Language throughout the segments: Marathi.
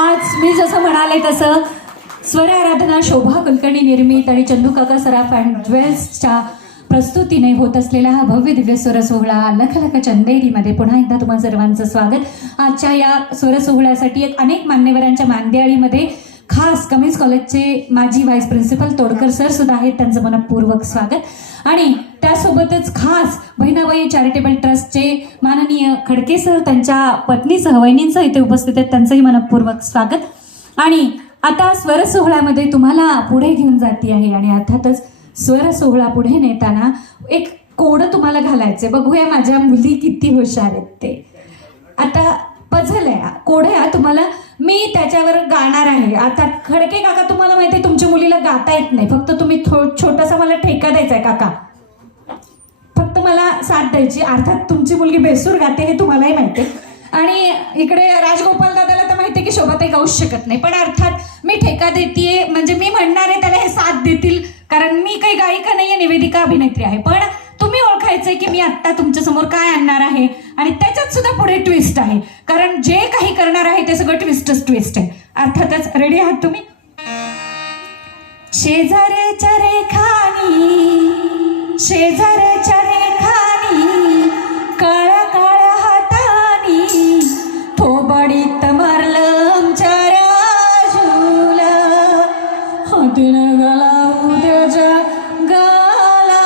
आज मी जसं म्हणाले तसं स्वर आराधना शोभा कुलकर्णी निर्मित आणि चंदू काका सराफ अँड ज्वेल्सच्या प्रस्तुतीने होत असलेला हा भव्य दिव्य स्वर सोहळा लख लख चंदेरीमध्ये पुन्हा एकदा तुम्हा सर्वांचं स्वागत। आजच्या या स्वर सोहळ्यासाठी अनेक मान्यवरांच्या मांदियाळीमध्ये खास कमिन्स कॉलेजचे माजी व्हाईस प्रिन्सिपल तोडकर सर सुद्धा आहेत, त्यांचं मनपूर्वक स्वागत। आणि त्यासोबतच खास बहिणाबाई चॅरिटेबल ट्रस्टचे माननीय खडके सर त्यांच्या पत्नीसह वहिनींसह इथे उपस्थित आहेत, त्यांचंही मनपूर्वक स्वागत। आणि आता स्वर सोहळ्यामध्ये तुम्हाला पुढे घेऊन जाती आहे आणि अर्थातच स्वर सोहळा पुढे नेताना एक कोड तुम्हाला घालायचे। बघूया माझ्या मुली किती हुशार आहेत ते। आता पझल आहे, कोड आहे तुम्हाला, मी त्याच्यावर गाणार आहे। आता खडके काका तुम्हाला माहिती आहे तुमच्या मुलीला गाता येत नाही, फक्त तुम्ही छोटासा मला ठेका द्यायचा आहे काका, फक्त मला साथ द्यायची। अर्थात तुमची मुलगी बेसूर गाते हे तुम्हालाही माहिती आहे आणि इकडे राजगोपाल दादाला तर माहिती आहे की शोभाताई गाऊच शकत नाही, पण अर्थात मी ठेका देतीये म्हणजे मी म्हणणार आहे त्याला हे साथ देतील, कारण मी काही गायिका नाहीये, निवेदिका अभिनेत्री आहे। पण तुम्ही ओळखायचंय की मी आत्ता तुमच्या समोर काय आणणार आहे आणि त्याच्यात सुद्धा पुढे ट्विस्ट आहे, कारण जे काही करणार आहे ते सगळं ट्विस्ट आहे। अर्थातच रेडी आहात तुम्ही? शेजाऱ्याच्या रेखानी शेजाऱ्याच्या रेखानी काळ्या काळ्या हातानी थोबाडीत मारलं आमच्या राजूला, हातीनं गला उद्याच्या गाला।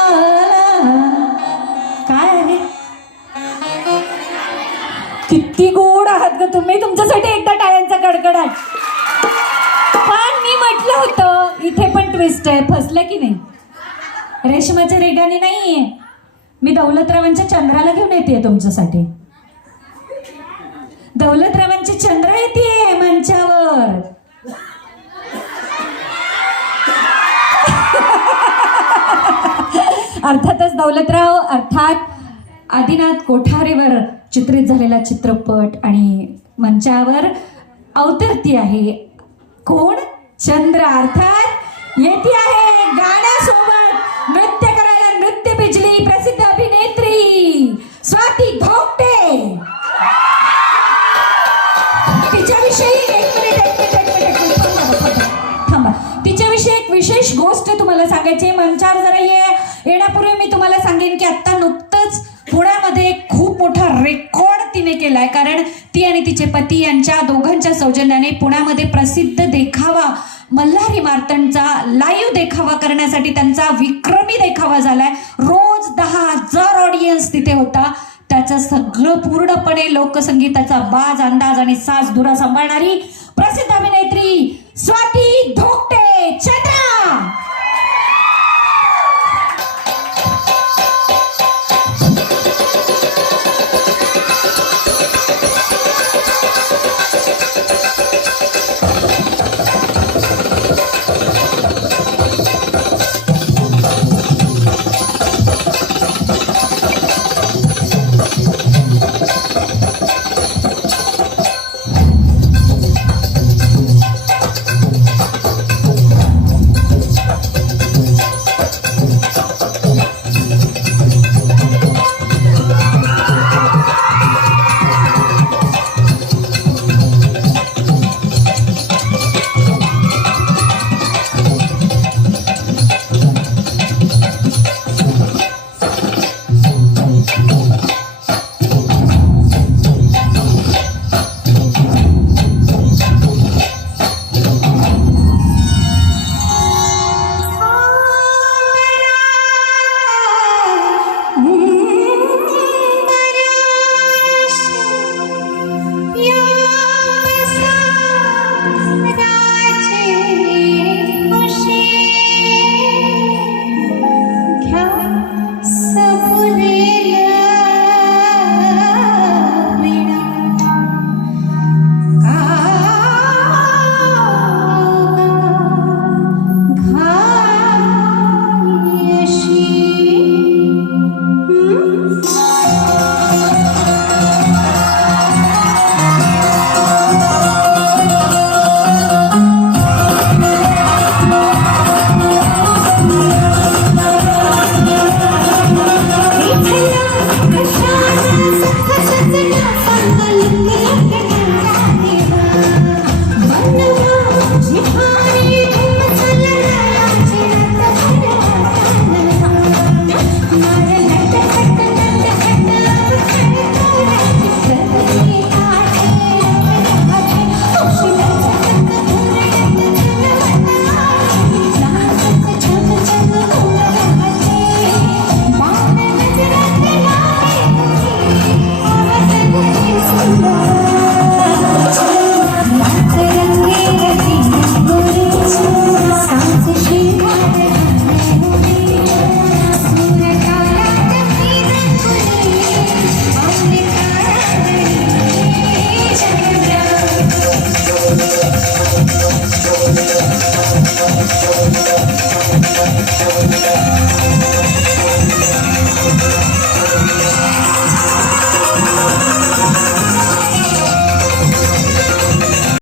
काय आहे? किती गोड आहात ग तुम्ही, तुमच्यासाठी एकदा टाळ्यांचा कडकडाट। पण मी म्हटलं होतं इथे पण ट्विस्ट आहे, फसलं की नाही? रेशमाच्या रेड्याने नाहीये, मी दौलतरावांच्या चंद्राला घेऊन येते तुमच्यासाठी। दौलतरावांची चंद्र येते मंचावर। अर्थातच दौलतराव अर्थात आदिनाथ कोठारेवर चित्रित झालेला चित्रपट आणि मंचावर अवतरती आहे कोण? चंद्र। अर्थात येते आहे गाण्यासोबत नृत्य करायला नृत्य बिजली प्रसिद्ध अभिनेत्री स्वाती धोकटे। तिच्याविषयी एक मिनिट थांबा, तिच्याविषयी एक विशेष गोष्ट तुम्हाला सांगायची। मंचावर जरा येण्यापूर्वी मी तुम्हाला सांगेन की आता नुकतंच पुण्यामध्ये खूप मोठा रेकॉर्ड तिने केलाय, कारण ती आणि तिचे पती यांच्या दोघांच्या सौजन्याने पुण्यामध्ये प्रसिद्ध देखावा मल्हारी मार्तंडचा लाईव्ह देखावा करण्यासाठी त्यांचा विक्रमी देखावा झालाय। रोज 10,000 ऑडियन्स तिथे होता। त्याचं सगळं पूर्णपणे लोकसंगीताचा बाज अंदाज आणि साज धुरा सांभाळणारी प्रसिद्ध अभिनेत्री स्वाती धोकटे चंद्रा।